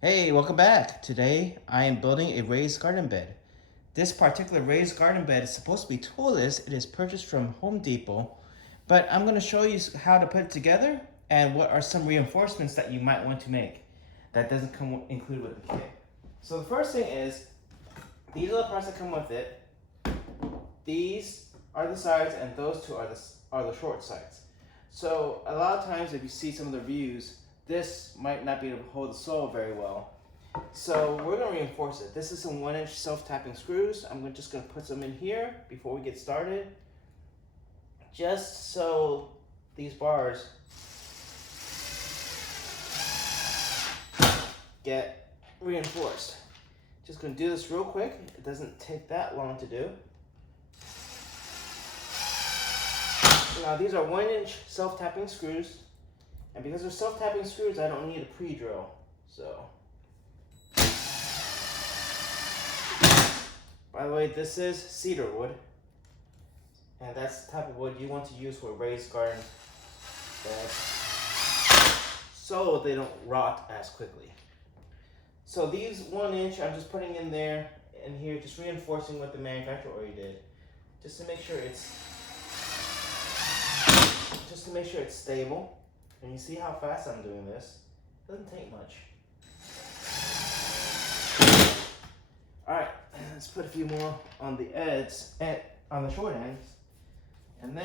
Hey, welcome back. Today I am building a raised garden bed. This particular raised garden bed is supposed to be toolless. It is purchased from Home Depot, but I'm going to show you how to put it together and what are some reinforcements that you might want to make that doesn't come included with the kit. So the first thing is, these are the parts that come with it. These are the sides and those two are the short sides. So a lot of times if you see some of the reviews, this might not be able to hold the soil very well. So we're going to reinforce it. This is some 1-inch self-tapping screws. I'm just going to put some in here before we get started, just so these bars get reinforced. Just going to do this real quick. It doesn't take that long to do. Now these are 1-inch self-tapping screws, and because they're self-tapping screws, I don't need a pre-drill. So, by the way, this is cedar wood, and that's the type of wood you want to use for a raised garden bed, so they don't rot as quickly. So these 1-inch, I'm just putting in there and here, just reinforcing what the manufacturer already did, just to make sure it's stable. And you see how fast I'm doing this? It doesn't take much. Alright, let's put a few more on the ends, and on the short ends. And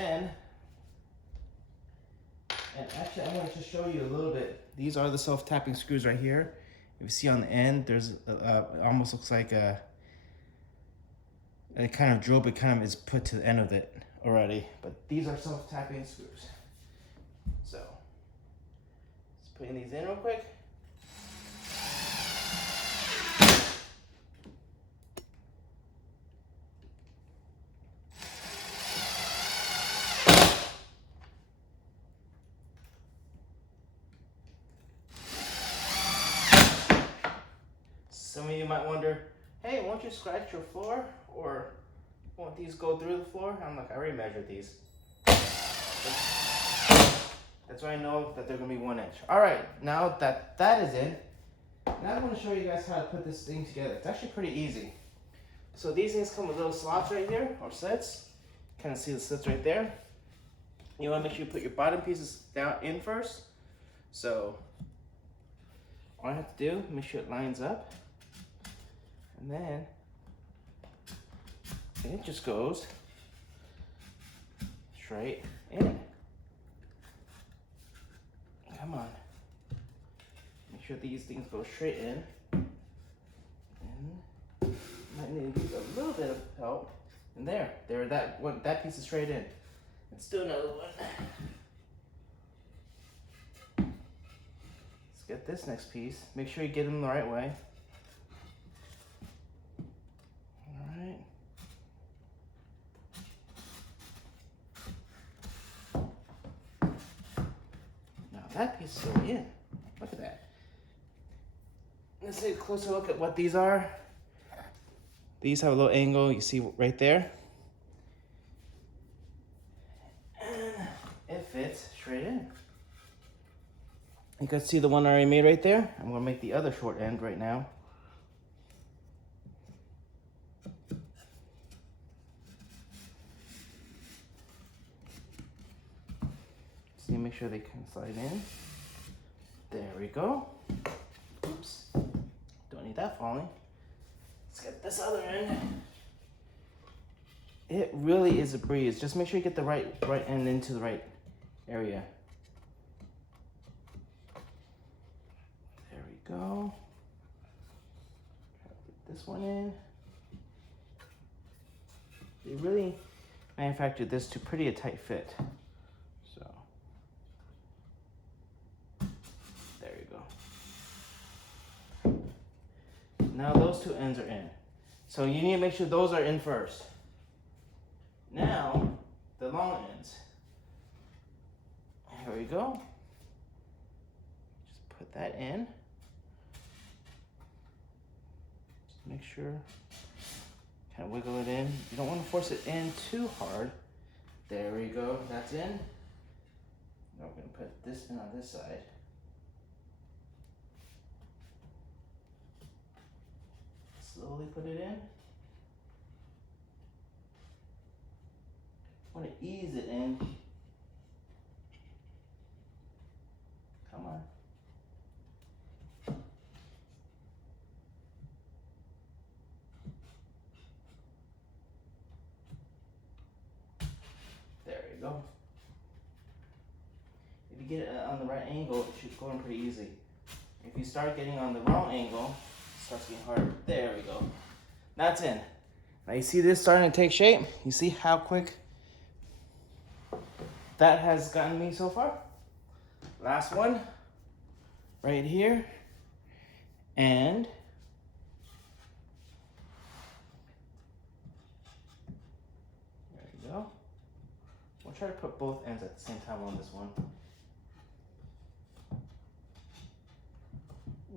actually I'm going to just show you a little bit. These are the self-tapping screws right here. If you see on the end, there's it almost looks like a kind of drill, but kind of is put to the end of it already. But these are self-tapping screws. So, just putting these in real quick. Some of you might wonder, hey, won't you scratch your floor? Or won't these go through the floor? I'm like, I already measured these. That's why I know that they're gonna be 1-inch. All right, now that that is in, now I'm gonna show you guys how to put this thing together. It's actually pretty easy. So these things come with little slots right here, or slits. Kind of see the slits right there. You wanna make sure you put your bottom pieces down in first. So all I have to do, make sure it lines up. And then it just goes straight in. Come on. Make sure these things go straight in. And might need to use a little bit of help. And there, that piece is straight in. Let's do another one. Let's get this next piece. Make sure you get them the right way. Alright. Now that piece is already in. Look at that. Let's take a closer look at what these are. These have a little angle, you see right there. And it fits straight in. You can see the one I already made right there. I'm gonna make the other short end right now. Just need to make sure they can slide in. There we go. Oops, don't need that falling. Let's get this other end. It really is a breeze. Just make sure you get the right end into the right area. There we go. Try to put this one in. They really manufactured this to pretty a tight fit. So there you go. Now those two ends are in. So you need to make sure those are in first. Now, the long ends. Here we go. Just put that in. Just make sure, kind of wiggle it in. You don't want to force it in too hard. There we go, that's in. Now we're gonna put this in on this side. slowly put it in. I want to ease it in. Come on. There you go. If you get it on the right angle, it should go in pretty easy. If you start getting on the wrong angle, it starts getting harder. There we go. That's in. Now you see this starting to take shape? You see how quick that has gotten me so far? Last one, right here. And there you go. We'll try to put both ends at the same time on this one.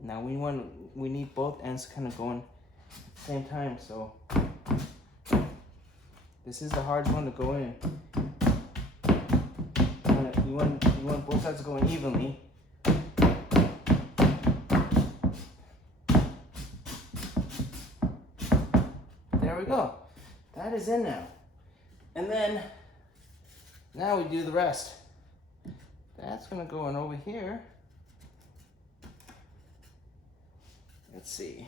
Now we need both ends kind of going at the same time, so this is the hardest one to go in. You want both sides going evenly. There we go. That is in now. And then now we do the rest. That's gonna go in over here. Let's see.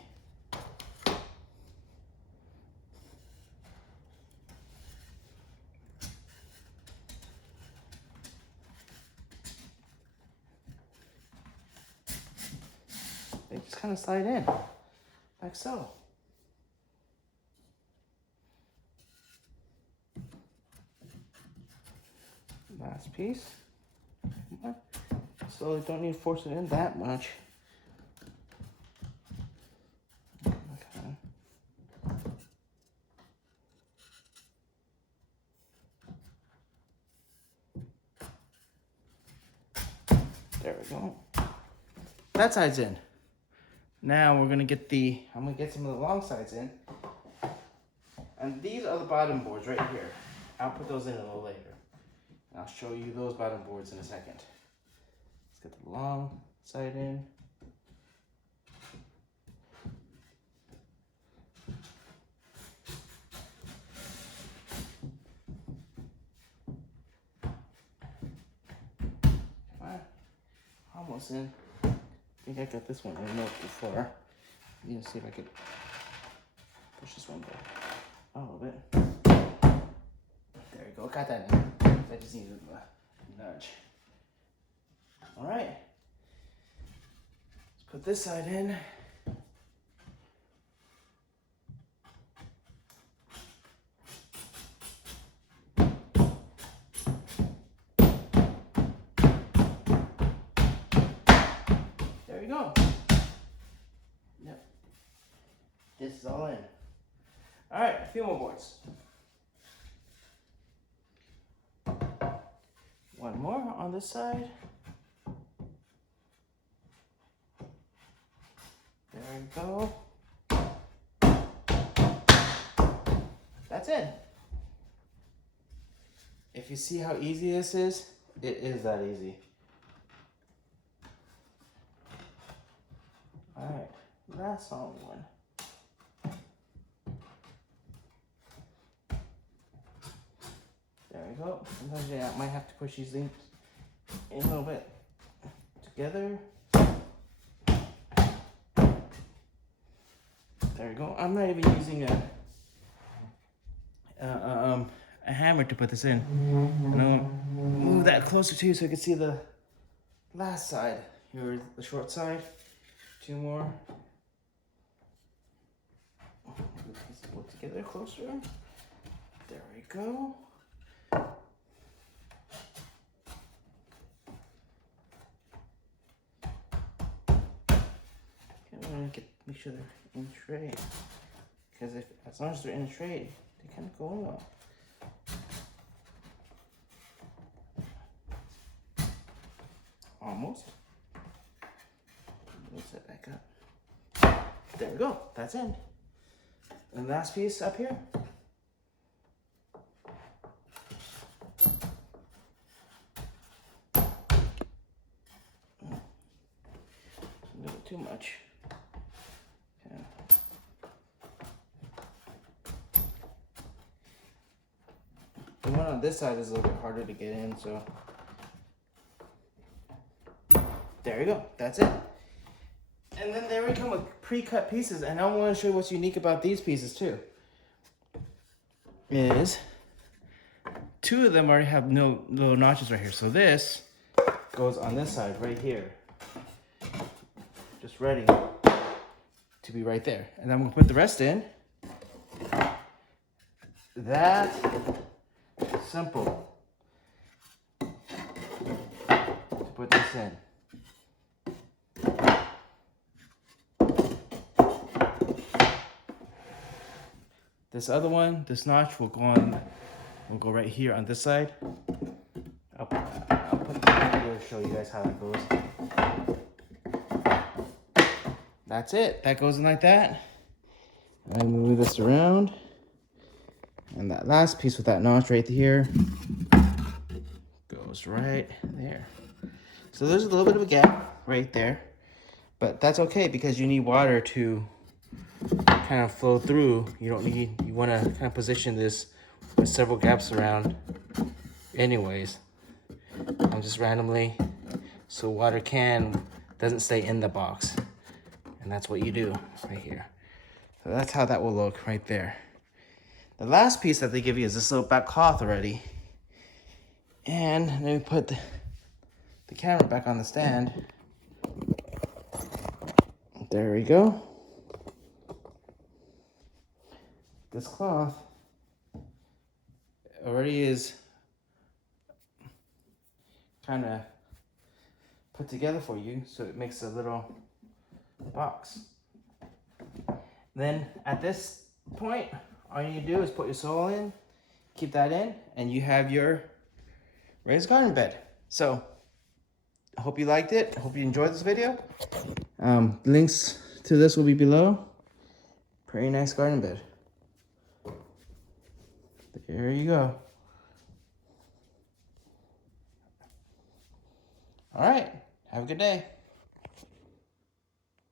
They just kind of slide in, like so. Last piece. Slowly, don't need to force it in that much. There we go. That side's in. Now we're gonna get I'm gonna get some of the long sides in. And these are the bottom boards right here. I'll put those in a little later. I'll show you those bottom boards in a second. Let's get the long side in. Almost in. I think I got this one in before. You know, see if I could push this one back a little bit. There you go. Got that in. I just need a nudge. All right. Let's put this side in. There you go. Yep. This is all in. All right, a few more boards. One more on this side. There we go. That's it. If you see how easy this is, it is that easy. All right, last long one. There we go. Sometimes I might have to push these links in a little bit together. There we go. I'm not even using a hammer to put this in. And I'll move that closer to you so you can see the last side. Here's the short side. Two more. Let's put together closer. There we go. Make sure they're in tray, because as long as they're in a tray, they kind of go in well. Almost. We'll set back up. There we go. That's in. And the last piece up here. A little too much. Okay. The one on this side is a little bit harder to get in, so. There you go, that's it. And then they already come with pre-cut pieces, and I want to show you what's unique about these pieces too. Is 2 of them already have no little notches right here. So this goes on this side right here. Just ready to be right there. And I'm gonna put the rest in. That simple to put this in. This other one, this notch will go right here on this side. I'll put the back here to show you guys how that goes. That's it. That goes in like that. I move this around. And that last piece with that notch right here goes right there. So there's a little bit of a gap right there. But that's okay because you need water to kind of flow through. You want to kind of position this with several gaps around anyways. And just randomly, so water doesn't stay in the box. And that's what you do right here. So that's how that will look right there. The last piece that they give you is this little back cloth already. And then we put the camera back on the stand. There we go. This cloth already is kind of put together for you, so it makes a little box. Then at this point, all you need to do is put your soil in, keep that in, and you have your raised garden bed. So I hope you liked it. I hope you enjoyed this video. Links to this will be below. Pretty nice garden bed. There you go. All right, have a good day.